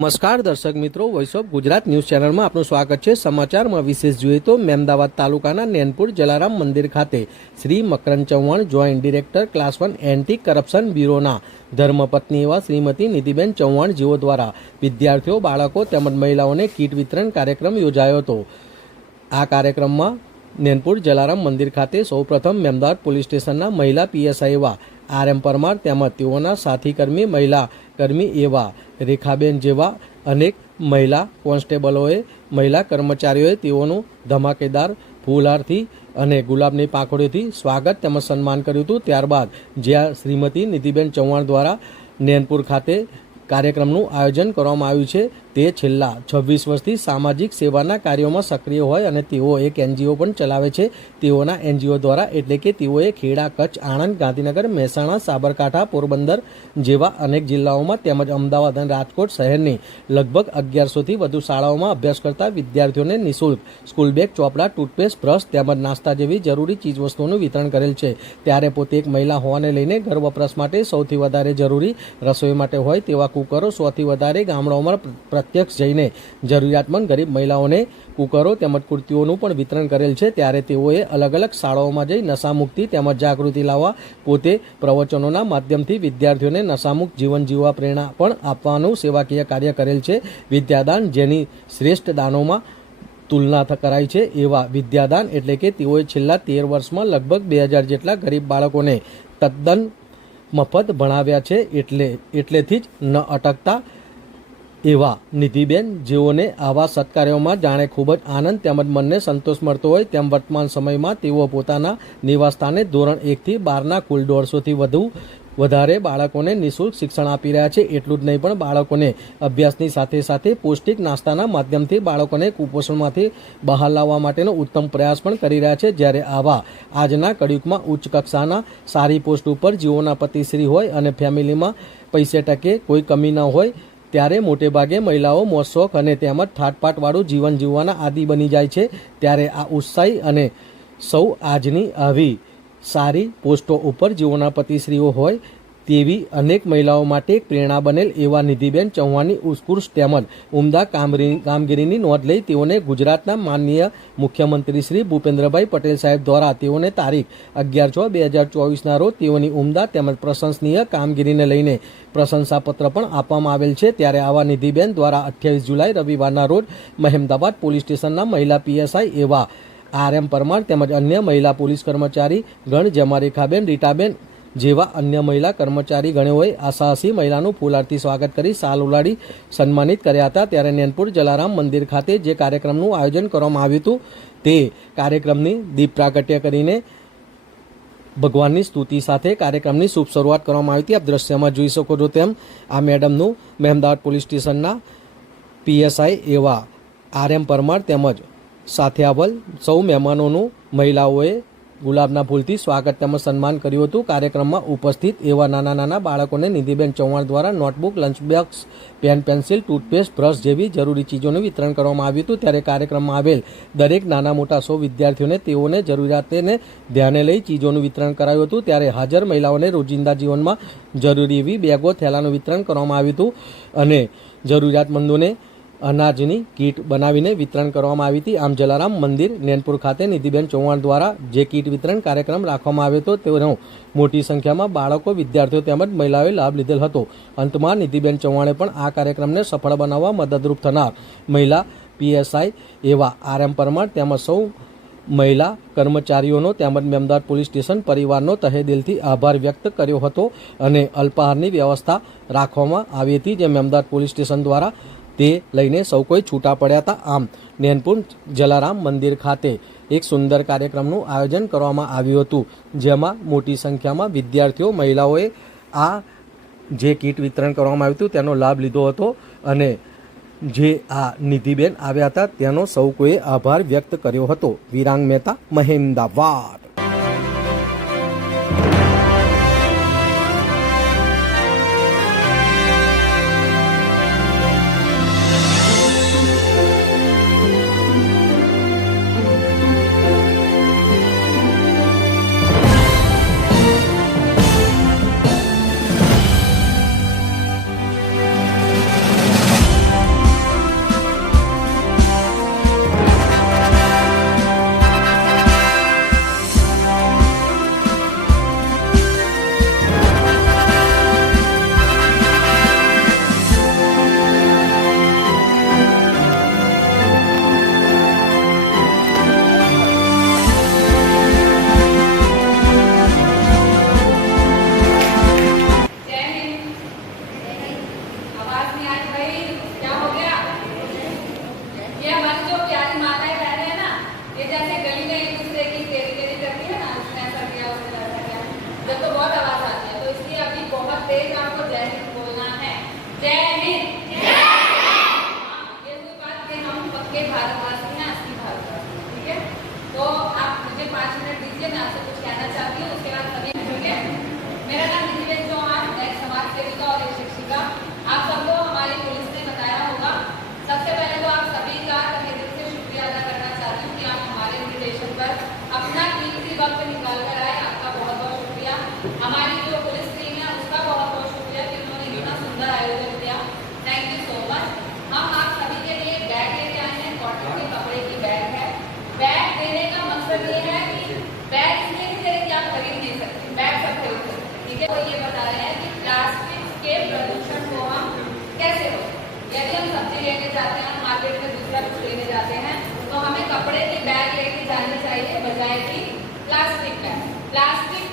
નમસ્કાર દર્શક મિત્રો, વોઇસ ઓફ ગુજરાત ન્યૂઝ ચેનલમાં આપનું સ્વાગત છે। સમાચારમાં વિશેષ જોઈએ તો મહેમદાવાદ તાલુકાના નેનપુર જલારામ મંદિર ખાતે Shri Makarand Chauhan joint director class 1 anti corruption બ્યુરોના ધર્મપત્ની એવા શ્રીમતી નિધિબેન ચૌહાણ જેઓ દ્વારા વિદ્યાર્થીઓ, બાળકો તેમજ મહિલાઓને કીટ વિતરણ કાર્યક્રમ યોજાયો હતો। આ કાર્યક્રમમાં નેનપુર જલારામ મંદિર ખાતે સૌપ્રથમ મહેમદાવાદ પોલીસ સ્ટેશનના મહિલા પીએસઆઈ એવા આર.એમ. પરમાર તેમજ તેઓના સાથી કર્મી મહિલા કર્મી એવા રેખાબેન જેવા અનેક મહિલા કોન્સ્ટેબલોએ, મહિલા કર્મચારીઓએ તેઓનું ધમાકેદાર ફૂલહારથી અને ગુલાબની પાંખડીઓથી સ્વાગત તેમજ સન્માન કર્યું હતું। ત્યારબાદ જ્યાં શ્રીમતી નિધિબેન ચૌહાણ દ્વારા નેનપુર ખાતે કાર્યક્રમનું આયોજન કરવામાં આવ્યું છે તે છેલ્લા 26 વર્ષથી સામાજિક સેવાના કાર્યોમાં સક્રિય હોય અને તેઓ એક એનજીઓ પણ ચલાવે છે। તેઓના એનજીઓ દ્વારા એટલે કે તેઓએ ખેડા, કચ્છ, આણંદ, ગાંધીનગર, મહેસાણા, સાબરકાંઠા, પોરબંદર જેવા અનેક જિલ્લાઓમાં તેમજ અમદાવાદ અને રાજકોટ શહેરની લગભગ 1100થી વધુ શાળાઓમાં અભ્યાસ કરતા વિદ્યાર્થીઓને નિઃશુલ્ક સ્કૂલ બેગ, ચોપડા, ટૂથપેસ્ટ, બ્રશ તેમજ નાસ્તા જેવી જરૂરી ચીજવસ્તુઓનું વિતરણ કરેલ છે। ત્યારે પોતે એક મહિલા હોવાને લઈને ઘર વપરાશ માટે સૌથી વધારે જરૂરી રસોઈ માટે હોય તેવા કુકરો 100થી વધારે ગામડાઓમાં પ્રત્યક્ષ જઈને જરૂરિયાતમંદ ગરીબ મહિલાઓને કુકરો તેમજ કુર્તીઓનું પણ વિતરણ કરેલ છે। ત્યારે તેઓએ અલગ અલગ શાળાઓમાં જઈ નશામુક્તિ તેમજ જાગૃતિ લાવવા પોતે પ્રવચનોના માધ્યમથી વિદ્યાર્થીઓને નશામુક્ત જીવન જીવવા પ્રેરણા પણ આપવાનું સેવાકીય કાર્ય કરેલ છે। વિદ્યાદાન જેની શ્રેષ્ઠ દાનોમાં તુલના કરાઈ છે એવા વિદ્યાદાન એટલે કે તેઓએ છેલ્લા 13 વર્ષમાં લગભગ 2000 જેટલા ગરીબ બાળકોને તદ્દન મફત ભણાવ્યા છે। એટલેથી જ ન અટકતા એવા નિધિબેન જેઓને આવા સત્કાર્યોમાં જાણે ખૂબ જ આનંદ તેમજ મનને સંતોષ મળતો હોય તેમ વર્તમાન સમયમાં તેઓ પોતાના નિવાસસ્થાને ધોરણ 1થી 12ના કુલ 150થી વધારે બાળકોને નિઃશુલ્ક શિક્ષણ આપી રહ્યા છે। એટલું જ નહીં પણ બાળકોને અભ્યાસની સાથે સાથે પૌષ્ટિક નાસ્તાના માધ્યમથી બાળકોને કુપોષણમાંથી બહાર લાવવા માટેનો ઉત્તમ પ્રયાસ પણ કરી રહ્યા છે। જ્યારે આવા આજના કળિયુગમાં ઉચ્ચ કક્ષાના સારી પોસ્ટ ઉપર જેઓના પતિશ્રી હોય અને ફેમિલીમાં પૈસે ટકે કોઈ કમી ન હોય ત્યારે મોટેભાગે મહિલાઓ મોજશોખ અને તેમજ ઠાટપાટવાળું જીવન જીવવાના આદિ બની જાય છે। ત્યારે આ ઉત્સાહી અને સૌ આજની આવી સારી પોસ્ટો ઉપર જેઓના પતિશ્રીઓ હોય તેવી અનેક મહિલાઓ માટે એક પ્રેરણા બનેલ એવા નિધિબેન ચૌહાણની ઉત્કૃષ્ટ તેમજ ઉમદા કામગીરીની નોંધ લઈ તેઓને ગુજરાતના માનનીય મુખ્યમંત્રી શ્રી ભૂપેન્દ્રભાઈ પટેલ સાહેબ દ્વારા તેઓને તારીખ 11/6/2024ના રોજ તેઓની ઉમદા તેમજ પ્રશંસનીય કામગીરીને લઈને પ્રશંસાપત્ર પણ આપવામાં આવેલ છે। ત્યારે આવા નિધિબેન દ્વારા 28 જુલાઈ રવિવારના રોજ મહેમદાવાદ પોલીસ સ્ટેશનના મહિલા પીએસઆઈ એવા આર.એમ. પરમાર તેમજ અન્ય મહિલા પોલીસ કર્મચારી ગણ જેમાં રેખાબેન, રીટાબેન જેવા અન્ય મહિલા કર્મચારી ગણોએ આ સાહસી મહિલાનું ફૂલહારથી સ્વાગત કરી શાલ ઉડાડી સન્માનિત કર્યા હતા। ત્યારે નેનપુર જલારામ મંદિર ખાતે જે કાર્યક્રમનું આયોજન કરવામાં આવ્યું હતું તે કાર્યક્રમની દીપ પ્રાગટ્ય કરીને ભગવાનની સ્તુતિ સાથે કાર્યક્રમની શુભ શરૂઆત કરવામાં આવી હતી। આપ દ્રશ્યમાં જોઈ શકો છો તેમ આ મેડમનું મહેમદાવાદ પોલીસ સ્ટેશનના પીએસઆઈ એવા આર.એમ. પરમાર તેમજ સાથે આવેલ સૌ મહેમાનોનું મહિલાઓએ ગુલાબના ફૂલથી સ્વાગત તેમજ સન્માન કર્યું હતું। કાર્યક્રમમાં ઉપસ્થિત એવા નાના બાળકોને નિધિબેન ચૌહાણ દ્વારા notebook, lunch box, pen, pencil, toothpaste, brush જેવી જરૂરી ચીજોનું વિતરણ કરવામાં આવ્યું હતું। ત્યારે કાર્યક્રમમાં આવેલ દરેક નાના મોટા સૌ વિદ્યાર્થીઓને તેઓને જરૂરિયાતને ધ્યાને લઈ ચીજોનું વિતરણ કરાયું હતું। ત્યારે હાજર મહિલાઓને રોજિંદા જીવનમાં જરૂરી એવી બેગો, થેલાનું વિતરણ કરવામાં આવ્યું હતું અને જરૂરિયાતમંદોને અનાજની કીટ બનાવીને વિતરણ કરવામાં આવી હતી। આમ જલારામ મંદિર નેનપુર ખાતે નિધિબેન ચૌહાણ દ્વારા જે કીટ વિતરણ કાર્યક્રમ રાખવામાં આવ્યો હતો તેનો મોટી સંખ્યામાં બાળકો, વિદ્યાર્થીઓ તેમજ મહિલાઓએ લાભ લીધેલ હતો। અંતમાં નિધિબેન ચૌહાણે પણ આ કાર્યક્રમને સફળ બનાવવા મદદરૂપ થનાર મહિલા પીએસઆઈ એવા આર.એમ. પરમાર તેમજ સૌ મહિલા કર્મચારીઓનો તેમજ મહેમદાવાદ પોલીસ સ્ટેશન પરિવારનો તહે દિલથી આભાર વ્યક્ત કર્યો હતો અને અલ્પાહારની વ્યવસ્થા રાખવામાં આવી હતી જે મહેમદાવાદ પોલીસ સ્ટેશન દ્વારા તે લઈને સૌ કોઈ છૂટા પડ્યા હતા। આમ નેનપુર જલારામ મંદિર ખાતે એક સુંદર કાર્યક્રમનું આયોજન કરવામાં આવ્યું હતું જેમાં મોટી સંખ્યામાં વિદ્યાર્થીઓ, મહિલાઓએ આ જે કીટ વિતરણ કરવામાં આવ્યું હતું તેનો લાભ લીધો હતો અને જે આ નિધિબેન આવ્યા હતા તેનો સૌ કોઈએ આભાર વ્યક્ત કર્યો હતો। વિરાંગ મહેતા, મહેમદાવાદ। जाते हैं और मार्केट में दूसरा कुछ लेने जाते हैं, तो हमें कपड़े के बैग लेके जाने चाहिए बजाय कि प्लास्टिक बैग। प्लास्टिक